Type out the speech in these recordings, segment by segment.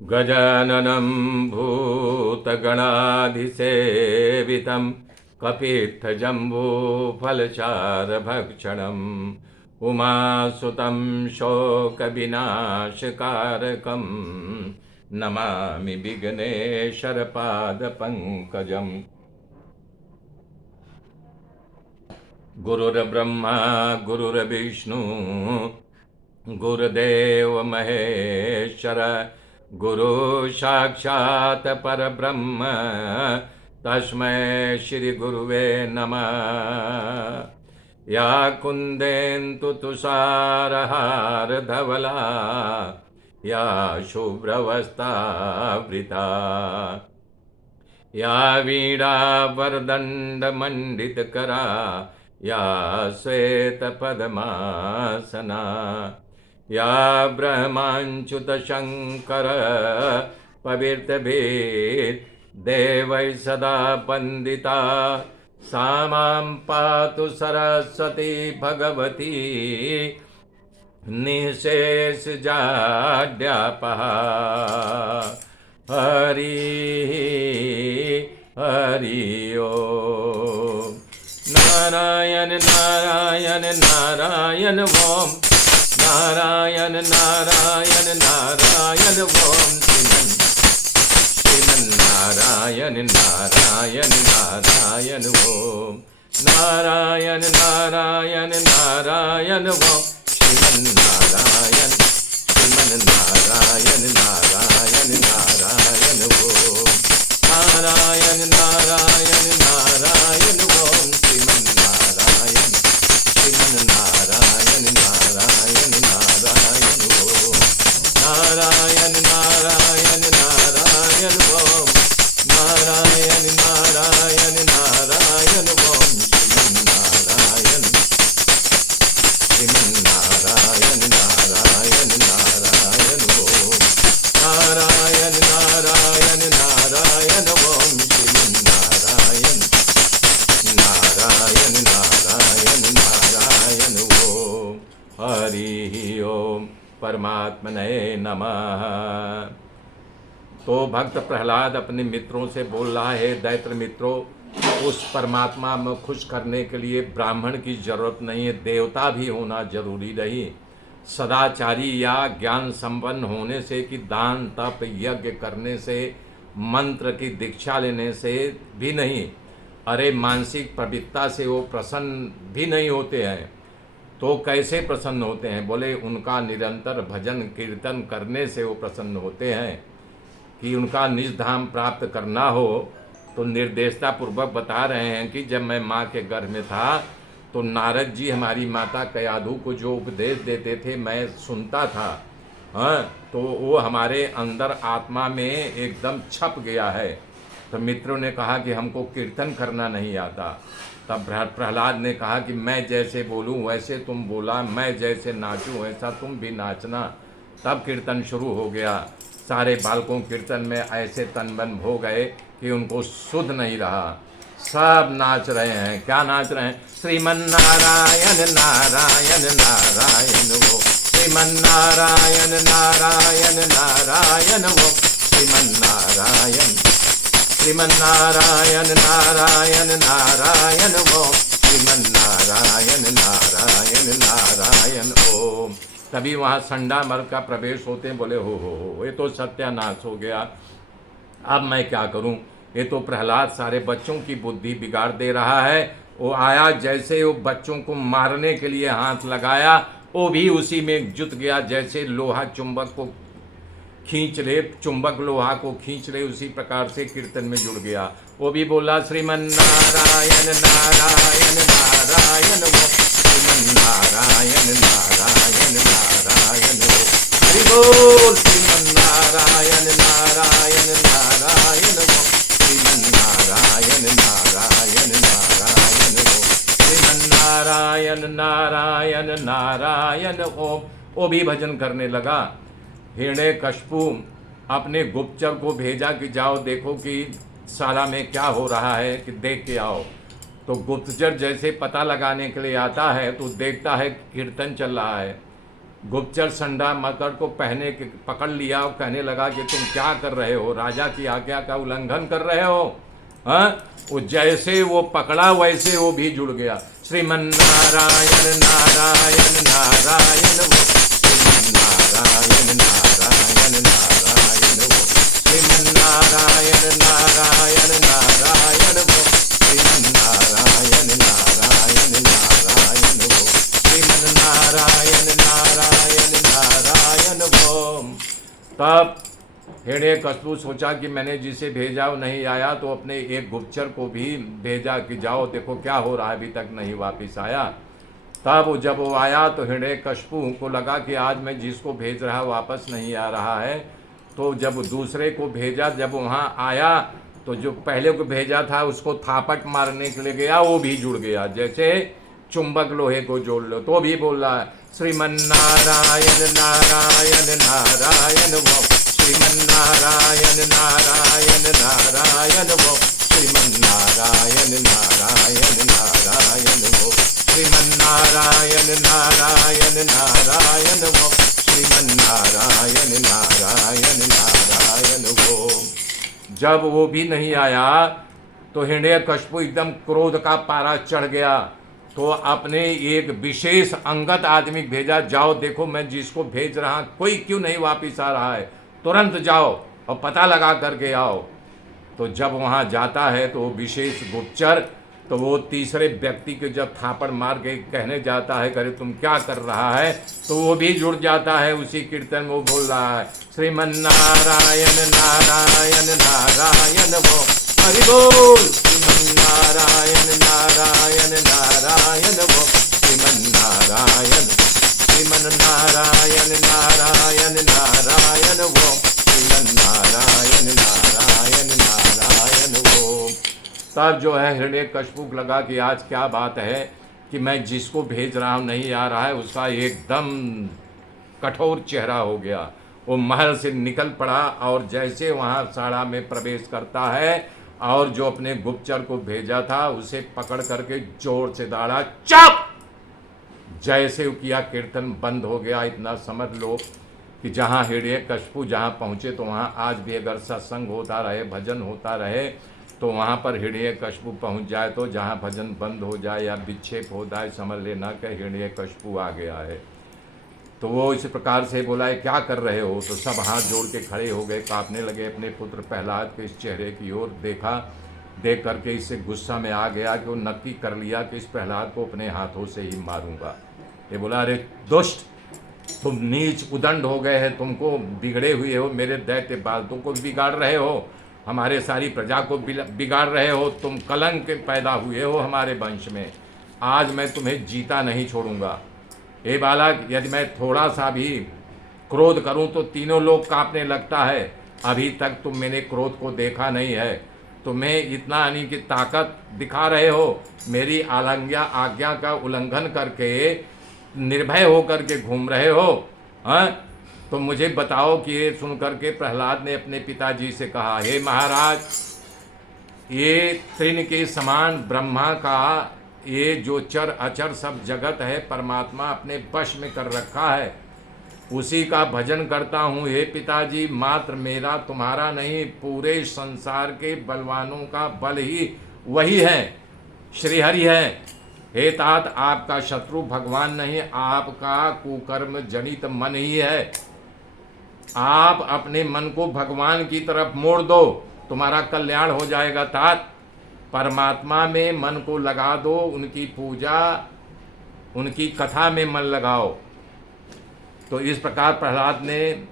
गजाननं भूतगणाधिसेवितं कपित्थजम्बूफलचारभक्षणम् उमासुतं शोकविनाशकारकं नमामि विघ्नेश्वरपादपङ्कजम्। गुरुर्ब्रह्मा गुरुर्विष्णु गुरुदेव महेश्वर गुरु साक्षात् परब्रह्म तस्मै श्री गुरुवे नमः। या कुन्देन्दु तुषारहार धवला या शुभ्रवस्त्रावृता या वीणा वरदण्डमण्डितकरा या श्वेतपद्मासना या ब्रह्माच्युतशङ्कर पवित्रभिर्देवैः सदा वन्दिता सा मां पातु सरस्वती भगवती निःशेषजाड्यापहा। हरि हरि ओम। नारायण नारायण नारायण ओम नारायण नारायण नारायण ओम श्रीमन नारायण नारायण नारायण ओम नारायण नारायण नारायण ओम श्रीमन नारायण नारायण नारायण नारायण ओम नारायण नारायण नारायण ओम श्रीमन नारायण नारायण नारायण नारायण ओम नारायण नारायण नारायण ओम नारायण नारायण नारायण ओम श्रीमन नारायण नारायण नारायण ओम नारायण नारायण नारायण ओम श्रीमन नारायण नारायण ओम। हरि ओम। परमात्मने नमः। तो भक्त प्रहलाद अपने मित्रों से बोल रहा है, दैत्र मित्रों, उस परमात्मा में खुश करने के लिए ब्राह्मण की जरूरत नहीं है, देवता भी होना जरूरी नहीं। सदाचारी या ज्ञान संपन्न होने से कि दान तप यज्ञ करने से मंत्र की दीक्षा लेने से भी नहीं, अरे मानसिक पवित्रता से वो प्रसन्न भी नहीं होते हैं। तो कैसे प्रसन्न होते हैं? बोले उनका निरंतर भजन कीर्तन करने से वो प्रसन्न होते हैं। कि उनका निज धाम प्राप्त करना हो तो निर्देशता पूर्वक बता रहे हैं कि जब मैं माँ के गर्भ में था तो नारद जी हमारी माता कयाधु को जो उपदेश देते थे मैं सुनता था। हाँ, तो वो हमारे अंदर आत्मा में एकदम छप गया है। तो मित्रों ने कहा कि हमको कीर्तन करना नहीं आता। तब प्रहलाद ने कहा कि मैं जैसे बोलूं वैसे तुम बोला, मैं जैसे नाचूं वैसा तुम भी नाचना। तब कीर्तन शुरू हो गया। सारे बालकों कीर्तन में ऐसे तन्मय हो गए कि उनको सुध नहीं रहा, सब नाच रहे हैं। क्या नाच रहे हैं? श्रीमन नारायण नारायण नारायण वो श्रीमन नारायण नारायण नारायण वो श्रीमन नारायण नारायण नारायण ओम श्रीमन नारायण नारायण ओम। तभी वहाँ संडा मर का प्रवेश होते हैं। बोले हो ये तो सत्यानाश हो गया, अब मैं क्या करूं? ये तो प्रहलाद सारे बच्चों की बुद्धि बिगाड़ दे रहा है। वो आया, जैसे वो बच्चों को मारने के लिए हाथ लगाया वो भी उसी में जुट गया। जैसे लोहा चुंबक को खींच ले, चुंबक लोहा को खींच ले, उसी प्रकार से कीर्तन में जुड़ गया। वो भी बोला श्रीमन नारायण नारायण नारायण वो श्रीमन नारायण नारायण नारायण वो हरि बोल श्रीमन नारायण नारायण नारायण वो श्रीमन नारायण नारायण नारायण वो श्रीमन नारायण नारायण नारायण ओम। वो भी भजन करने लगा। हिरण्यकशिपु अपने गुप्तचर को भेजा कि जाओ देखो कि साला में क्या हो रहा है, कि देख के आओ। तो गुप्तचर जैसे पता लगाने के लिए आता है तो देखता है कीर्तन चल रहा है। गुप्तचर संडा मकर को पकड़ लिया और कहने लगा कि तुम क्या कर रहे हो, राजा की आज्ञा का उल्लंघन कर रहे हो। हाँ, वो जैसे वो पकड़ा वैसे वो भी जुड़ गया। श्रीमन्नारायण नारायण नारायण वो, श्रीमन्नारायण नारायण नारायण वो, श्रीमन्नारायण नारायण नारायण वो, श्रीमन्नारायण नारायण नारायण वो, श्रीमन्नारायण नारायण नारायण वो। तब हिरण्यकशिपु सोचा कि मैंने जिसे भेजा वो नहीं आया, तो अपने एक गुप्तचर को भी भेजा कि जाओ देखो क्या हो रहा है, अभी तक नहीं वापस आया। तब जब वो आया तो हिरण्यकशिपु को लगा कि आज मैं जिसको भेज रहा वापस नहीं आ रहा है। तो जब दूसरे को भेजा, जब वहाँ आया तो जो पहले को भेजा था उसको थापट मारने के लिए गया, वो भी जुड़ गया। जैसे चुंबक लोहे को जोड़ लो, तो भी बोल रहा है श्रीमन्नारायण नारायण नारायण वो, श्रीमन्नारायण नारायण नारायण वो, श्रीमन्नारायण नारायण नारायण वो, श्रीमन्नारायण नारायण नारायण वो, श्रीमन्नारायण नारायण नारायण वो। जब वो भी नहीं आया तो हिरण्यकशिपु एकदम क्रोध का पारा चढ़ गया। तो अपने एक विशेष अंगत आदमी भेजा, जाओ देखो मैं जिसको भेज रहा कोई क्यों नहीं वापिस आ रहा है, तुरंत जाओ और पता लगा करके आओ। तो जब वहाँ जाता है तो वो विशेष गुप्तचर, तो वो तीसरे व्यक्ति के जब थापड़ मार के कहने जाता है करे तुम क्या कर रहा है, तो वो भी जुड़ जाता है उसी कीर्तन में। वो बोल रहा है श्रीमन्नारायण नारायण नारायण वो, हरि बोल श्रीमन्नारायण नारायण नारायण वो, श्रीमन्नारायण श्रीमन्नारायण नारायण नारायण वो, श्रीमन्नारायण नारायण नारायण वो। तब जो है हिरण्यकशिपु को लगा कि आज क्या बात है कि मैं जिसको भेज रहा हूँ नहीं आ रहा है, उसका एकदम कठोर चेहरा हो गया। वो महल से निकल पड़ा और जैसे वहाँ साड़ा में प्रवेश करता है और जो अपने गुप्तचर को भेजा था उसे पकड़ करके जोर से दाड़ा, चुप। जैसे वो किया कीर्तन बंद हो गया। इतना समझ लो कि जहाँ हिरण्यकशिपु जहाँ पहुँचे तो वहाँ आज भी अगर सत्संग होता रहे, भजन होता रहे, तो वहाँ पर हिरण्यकशिपु पहुँच जाए तो जहाँ भजन बंद हो जाए या विक्षेप हो जाए, समझ लेना कि हिरण्यकशिपु आ गया है। तो वो इस प्रकार से बोला है क्या कर रहे हो, तो सब हाथ जोड़ के खड़े हो गए, कांपने लगे। अपने पुत्र प्रहलाद के इस चेहरे की ओर देखा, देख करके इससे गुस्सा में आ गया कि वो नक्की कर लिया कि इस प्रहलाद को अपने हाथों से ही मारूंगा। ये बोला अरे दुष्ट, तुम नीच उदंड हो गए हैं, तुमको बिगड़े हुए हो, मेरे दैत्य बालकों को बिगाड़ रहे हो, हमारे सारी प्रजा को बिगाड़ रहे हो, तुम कलंक पैदा हुए हो हमारे वंश में, आज मैं तुम्हें जीता नहीं छोड़ूंगा। हे बालक, यदि मैं थोड़ा सा भी क्रोध करूं तो तीनों लोग कांपने लगता है। अभी तक तुम मैंने क्रोध को देखा नहीं है, तुम्हें इतना यानी कि ताकत दिखा रहे हो, मेरी आज्ञा का उल्लंघन करके निर्भय होकर के घूम रहे हो। हाँ, तो मुझे बताओ कि ये सुन करके प्रहलाद ने अपने पिताजी से कहा, हे महाराज, ये तृण के समान ब्रह्मा का ये जो चर अचर सब जगत है परमात्मा अपने वश में कर रखा है, उसी का भजन करता हूँ। हे पिताजी, मात्र मेरा तुम्हारा नहीं, पूरे संसार के बलवानों का बल ही वही है, श्रीहरि है। हे तात, आपका शत्रु भगवान नहीं, आपका कुकर्म जनित मन ही है। आप अपने मन को भगवान की तरफ मोड़ दो, तुम्हारा कल्याण हो जाएगा। तात, परमात्मा में मन को लगा दो, उनकी पूजा, उनकी कथा में मन लगाओ। तो इस प्रकार प्रहलाद ने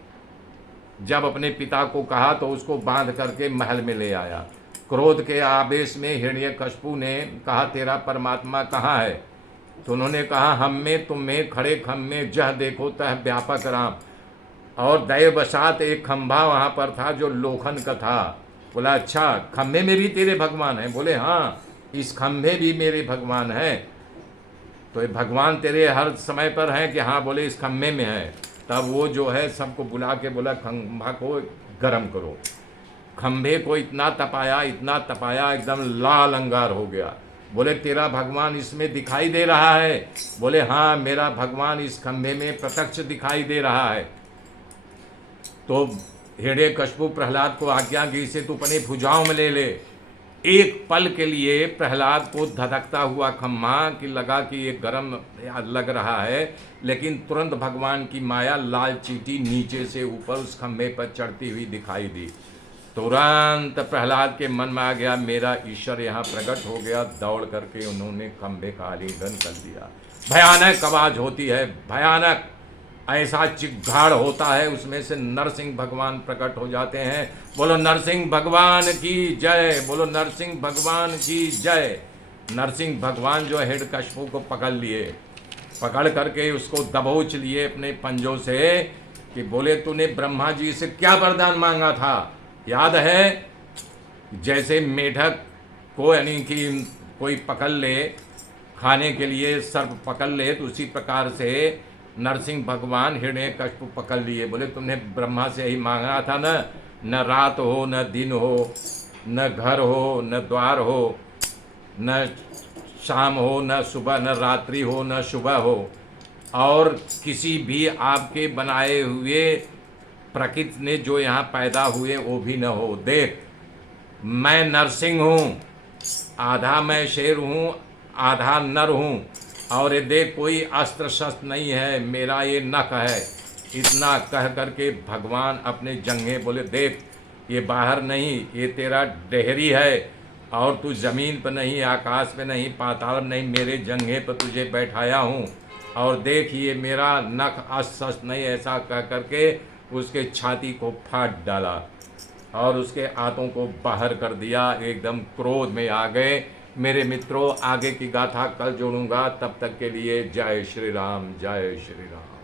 जब अपने पिता को कहा तो उसको बांध करके महल में ले आया। क्रोध के आवेश में हिरण्यकशिपु ने कहा, तेरा परमात्मा कहाँ है? तो उन्होंने कहा, हम में तुम में खड़े खम में जह देखो तह व्यापक राम। और दैववशात एक खंभा वहाँ पर था जो लोखन का था। बोला अच्छा, खंभे में भी तेरे भगवान हैं? बोले हाँ, इस खंभे भी मेरे भगवान हैं। तो ये भगवान तेरे हर समय पर हैं कि हाँ? बोले इस खंभे में है। तब वो जो है सबको बुला के बोला खंभा को गर्म करो। खंभे को इतना तपाया एकदम लाल अंगार हो गया। बोले तेरा भगवान इसमें दिखाई दे रहा है? बोले हाँ, मेरा भगवान इस खंभे में प्रत्यक्ष दिखाई दे रहा है। तो हिरण्यकशिपु प्रहलाद को आज्ञा की, इसे तू अपने भुजाओं में ले ले। एक पल के लिए प्रहलाद को धधकता हुआ खम्मा कि लगा कि ये गर्म लग रहा है, लेकिन तुरंत भगवान की माया लाल चींटी नीचे से ऊपर उस खम्भे पर चढ़ती हुई दिखाई दी। तुरंत प्रहलाद के मन में आ गया, मेरा ईश्वर यहाँ प्रकट हो गया। दौड़ करके उन्होंने खम्भे का आलिंगन कर दिया। भयानक आवाज होती है, भयानक ऐसा चिघाड़ होता है, उसमें से नरसिंह भगवान प्रकट हो जाते हैं। बोलो नरसिंह भगवान की जय, बोलो नरसिंह भगवान की जय। नरसिंह भगवान जो हिरण्यकशिपु को पकड़ लिए, पकड़ करके उसको दबोच लिए अपने पंजों से कि बोले तूने ब्रह्मा जी से क्या वरदान मांगा था? याद है? जैसे मेढक को यानी कि कोई पकड़ ले खाने के लिए, सर्प पकड़ ले, तो उसी प्रकार से नरसिंह भगवान हिरण्यकशिपु पकड़ लिए। बोले तुमने ब्रह्मा से यही मांगा था न, न रात हो न दिन हो, न घर हो न द्वार हो, न शाम हो न सुबह, न रात्रि हो न सुबह हो, और किसी भी आपके बनाए हुए प्रकृति ने जो यहाँ पैदा हुए वो भी न हो। देख मैं नरसिंह हूँ, आधा मैं शेर हूँ आधा नर हूँ, और ये देख कोई अस्त्र शस्त्र नहीं है, मेरा ये नख है। इतना कह करके भगवान अपने जंघे बोले देख ये बाहर नहीं, ये तेरा डेहरी है, और तू जमीन पर नहीं, आकाश पे नहीं, पाताल में नहीं, मेरे जंघे पर तुझे बैठाया हूँ। और देख ये मेरा नख अस्त्र शस्त्र नहीं। ऐसा कह करके उसके छाती को फाड़ डाला और उसके हाथों को बाहर कर दिया। एकदम क्रोध में आ गए। मेरे मित्रों, आगे की गाथा कल जोड़ूंगा, तब तक के लिए जय श्री राम, जय श्री राम।